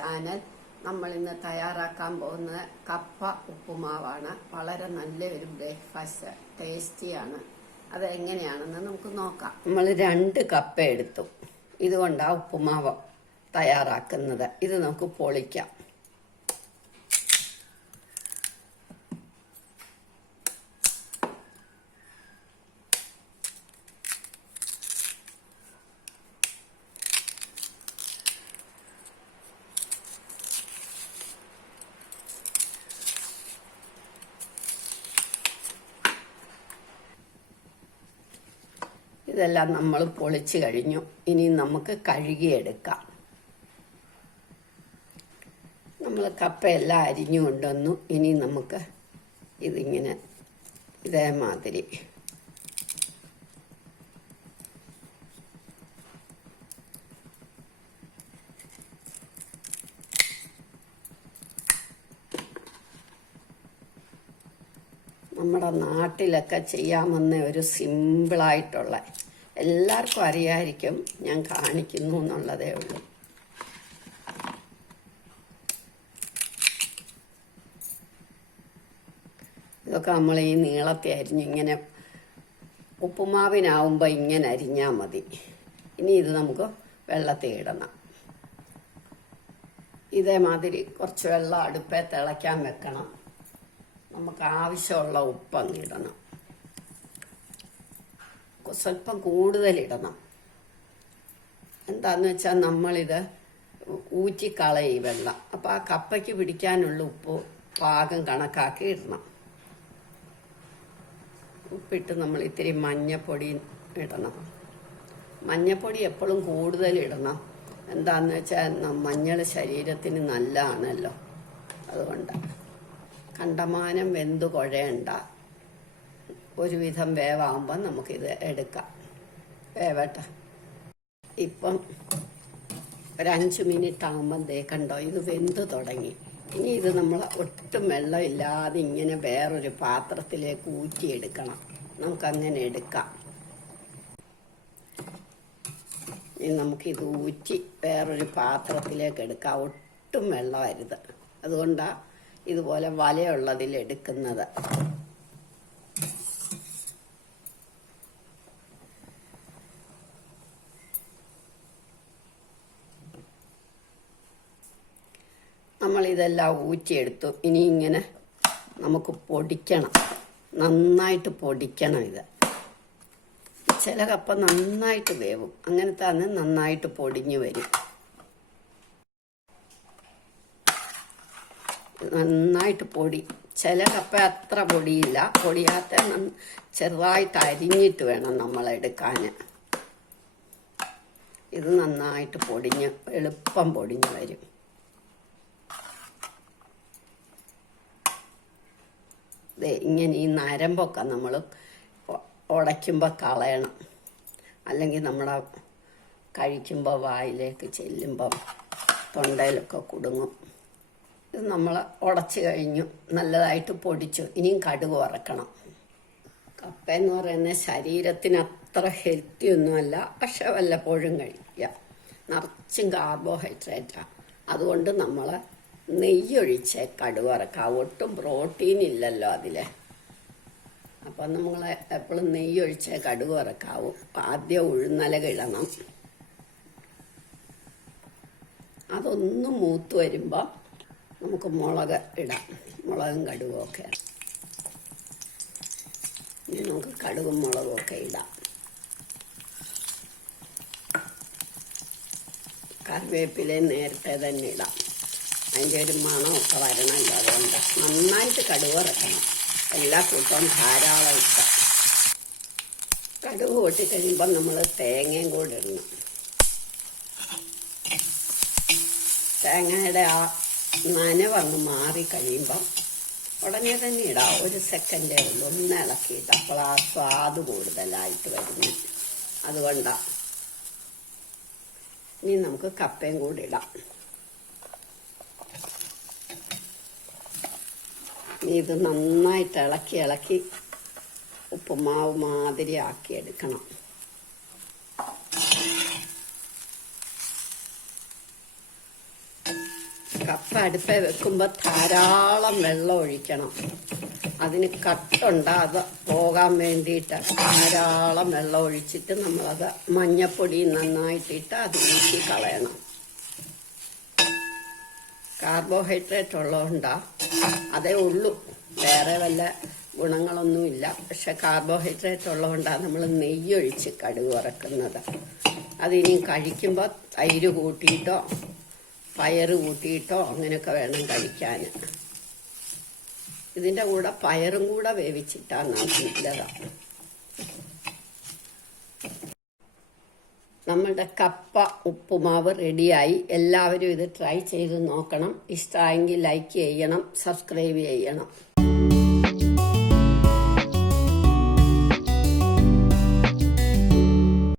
Channel. നമ്മളിന്ന് തയ്യാറാക്കാൻ പോകുന്ന കപ്പ ഉപ്പുമാവാണ്. വളരെ നല്ലൊരു ബ്രേക്ക്ഫാസ്റ്റ്, ടേസ്റ്റിയാണ്. അതെങ്ങനെയാണെന്ന് നമുക്ക് നോക്കാം. നമ്മൾ 2 കപ്പ എടുത്തു. ഇതുകൊണ്ടാണ് ഉപ്പുമാവ് തയ്യാറാക്കുന്നത്. ഇത് നമുക്ക് പൊളിക്കാം. ഇതെല്ലാം നമ്മൾ പൊളിച്ച് കഴിഞ്ഞു. ഇനി നമുക്ക് കഴുകിയെടുക്കാം. നമ്മൾ കപ്പയെല്ലാം അരിഞ്ഞു കൊണ്ടുവന്നു. ഇനി നമുക്ക് ഇതിങ്ങനെ ഇതേമാതിരി നമ്മുടെ നാട്ടിലൊക്കെ ചെയ്യാമെന്ന ഒരു സിമ്പിളായിട്ടുള്ള, എല്ലാവർക്കും അറിയാമായിരിക്കും, ഞാൻ കാണിക്കുന്നു എന്നുള്ളതേ ഉള്ളൂ. ഇതൊക്കെ നമ്മൾ ഈ നീളത്തെ അരിഞ്ഞ് ഇങ്ങനെ ഉപ്പുമാവിനാവുമ്പോൾ ഇങ്ങനെ അരിഞ്ഞാൽ മതി. ഇനി ഇത് നമുക്ക് വെള്ളത്തിൽ ഇടണം. ഇതേമാതിരി കുറച്ച് വെള്ളം അടുപ്പേ തിളയ്ക്കാൻ വെക്കണം. നമുക്ക് ആവശ്യമുള്ള ഉപ്പ് അങ്ങ് ഇടണം. സ്വല്പം കൂടുതലിടണം. എന്താന്ന് വെച്ചാൽ നമ്മളിത് ഊറ്റിക്കളയും വെള്ളം. അപ്പോൾ ആ കപ്പയ്ക്ക് പിടിക്കാനുള്ള ഉപ്പ് പാകം കണക്കാക്കി ഇടണം. ഉപ്പിട്ട് നമ്മൾ ഇത്തിരി മഞ്ഞപ്പൊടി ഇടണം. മഞ്ഞപ്പൊടി എപ്പോഴും കൂടുതലിടണം. എന്താന്ന് വെച്ചാൽ മഞ്ഞൾ ശരീരത്തിന് നല്ലതാണല്ലോ. അതുകൊണ്ട് കണ്ടമാനം വെന്ത് കുഴയണ്ട. ഒരുവിധം വേവാകുമ്പോൾ നമുക്കിത് എടുക്കാം. വേവട്ടെ. ഇപ്പം ഒരു 5 മിനിറ്റ് ആകുമ്പം കണ്ടോ, ഇത് വെന്ത് തുടങ്ങി. ഇനി ഇത് നമ്മൾ ഒട്ടും വെള്ളമില്ലാതെ ഇങ്ങനെ വേറൊരു പാത്രത്തിലേക്ക് ഊറ്റിയെടുക്കണം. നമുക്കങ്ങനെ എടുക്കാം. ഇനി നമുക്കിത് ഊറ്റി വേറൊരു പാത്രത്തിലേക്ക് എടുക്കാം. ഒട്ടും വെള്ളമരുത്. അതുകൊണ്ടാണ് ഇതുപോലെ വലയുള്ളതിൽ എടുക്കുന്നത്. നമ്മളിതെല്ലാം ഊറ്റിയെടുത്തു. ഇനി ഇങ്ങനെ നമുക്ക് പൊടിക്കണം. നന്നായിട്ട് പൊടിക്കണം. ഇത് ചില കപ്പ നന്നായിട്ട് വേവും. അങ്ങനത്തെ ആണ് നന്നായിട്ട് പൊടിഞ്ഞു വരും. നന്നായിട്ട് പൊടി. ചില കപ്പ അത്ര പൊടിയില്ല. പൊടിയാത്ത ചെറുതായിട്ട് അരിഞ്ഞിട്ട് വേണം നമ്മളെടുക്കാൻ. ഇത് നന്നായിട്ട് പൊടിഞ്ഞ് എളുപ്പം പൊടിഞ്ഞു വരും. ഇങ്ങനെ ഈ നരമ്പൊക്കെ നമ്മൾ ഉടയ്ക്കുമ്പോൾ കളയണം. അല്ലെങ്കിൽ നമ്മുടെ കഴിക്കുമ്പോൾ വായിലേക്ക് ചെല്ലുമ്പം തൊണ്ടയിലൊക്കെ കുടുങ്ങും. ഇത് നമ്മൾ ഉടച്ച് കഴിഞ്ഞു. നല്ലതായിട്ട് പൊടിച്ചു. ഇനിയും കടുക് വറക്കണം. കപ്പ എന്ന് പറയുന്നത് ശരീരത്തിന് അത്ര ഹെൽത്തി ഒന്നുമല്ല. പക്ഷെ വല്ലപ്പോഴും കഴിക്കുക. നിറച്ചും കാർബോഹൈഡ്രേറ്റാണ്. അതുകൊണ്ട് നമ്മൾ നെയ്യൊഴിച്ച് കടുക് വറക്കാം. ഒട്ടും പ്രോട്ടീൻ ഇല്ലല്ലോ അതിൽ. അപ്പം നമ്മൾ എപ്പോഴും നെയ്യൊഴിച്ച് കടുക് വറക്കാവും. ആദ്യം ഉഴുന്നലക ഇടണം. അതൊന്ന് മൂത്ത് വരുമ്പോൾ നമുക്ക് മുളക് ഇടാം. മുളകും കടുകും ഒക്കെ. ഇനി നമുക്ക് കടുകും മുളകും ഒക്കെ ഇടാം. കറിവേപ്പില നേരത്തെ തന്നെ ഇടാം. അതിൻ്റെ ഒരു മണമൊക്കെ വരണമല്ലോ. അതുകൊണ്ട് നന്നായിട്ട് കടുക് വറക്കണം. എല്ലാ കൂട്ടവും ധാരാളം ഇട്ട. കടുക് പൊട്ടിക്കഴിയുമ്പോൾ നമ്മൾ തേങ്ങയും കൂടെ ഇടണം. തേങ്ങയുടെ ആ നനവങ്ങ് മാറി കഴിയുമ്പം ഉടനെ തന്നെ ഇടാം. 1 സെക്കൻഡേ ഉള്ളൂ. ഒന്ന് ഇളക്കിയിട്ട്. അപ്പോൾ ആ സ്വാദ് കൂടുതലായിട്ട് വരുന്നു. അതുകൊണ്ടാണ്. ഇനി നമുക്ക് കപ്പയും കൂടി ഇടാം. ഇത് നന്നായിട്ട് ഇളക്കി ഉപ്പുമാവ് മാതിരി ആക്കിയെടുക്കണം. അടുപ്പേ വെക്കുമ്പോൾ ധാരാളം വെള്ളം ഒഴിക്കണം. അതിന് കട്ടുണ്ടാകാതെ പോകാൻ വേണ്ടിയിട്ട് ധാരാളം വെള്ളം ഒഴിച്ചിട്ട് നമ്മളത് മഞ്ഞപ്പൊടി നന്നായിട്ടിട്ട് അത് ഊറ്റി കളയണം. കാർബോഹൈഡ്രേറ്റ് ഉള്ളതുകൊണ്ടാണ്, അതേ ഉള്ളൂ, വേറെ വല്ല ഗുണങ്ങളൊന്നുമില്ല. പക്ഷെ കാർബോഹൈഡ്രേറ്റ് ഉള്ളതുകൊണ്ടാണ് നമ്മൾ നെയ്യൊഴിച്ച് കടുക് വറക്കുന്നത്. അതിനി കഴിക്കുമ്പോൾ തൈര് കൂട്ടിയിട്ടോ പയറ് കൂട്ടിയിട്ടോ അങ്ങനെയൊക്കെ വേണം കഴിക്കാൻ. ഇതിൻ്റെ കൂടെ പയറും കൂടെ വേവിച്ചിട്ടാണ് നല്ലത്. നമ്മളുടെ കപ്പ ഉപ്പുമാവ് റെഡിയായി. എല്ലാവരും ഇത് ട്രൈ ചെയ്ത് നോക്കണം. ഇഷ്ടമായെങ്കിൽ ലൈക്ക് ചെയ്യണം, സബ്സ്ക്രൈബ് ചെയ്യണം.